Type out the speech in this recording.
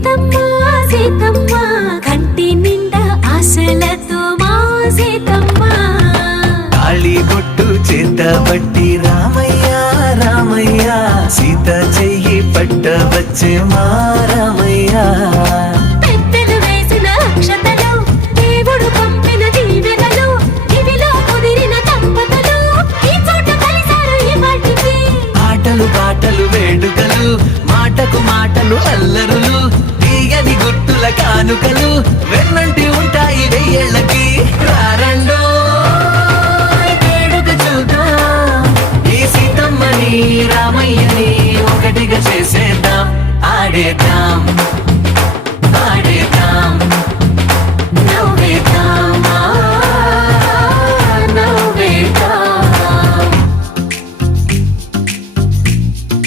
సీతమ్మ సీతమ్మ కంటి నిండా ఆశలతో మా సీతమ్మ తాళి బొట్టు చేతబట్టి రామయ్య రామయ్య సీత చెయ్యి పట్టవచ్చే మా రామయ్య పెద్దలు వేసిన అక్షతలు దేవుడు పంపిన దీవెనలు ఇవిలో కుదిరిన దంపతులు ఈ చోట కలిసారు ఇవాటికి ఆటలు పాటలు వేడుకలు మాటకు మాటలు అల్లరులు తీయని గుర్తుల కానుకలు వెన్నంటి ఉంటాయి వెయ్యేళ్ళకి రారండో వేడుక చూద్దాం ఈ సీతమ్మని రామయ్యని ఒకటిగా చేసేద్దాం ఆడేద్దాం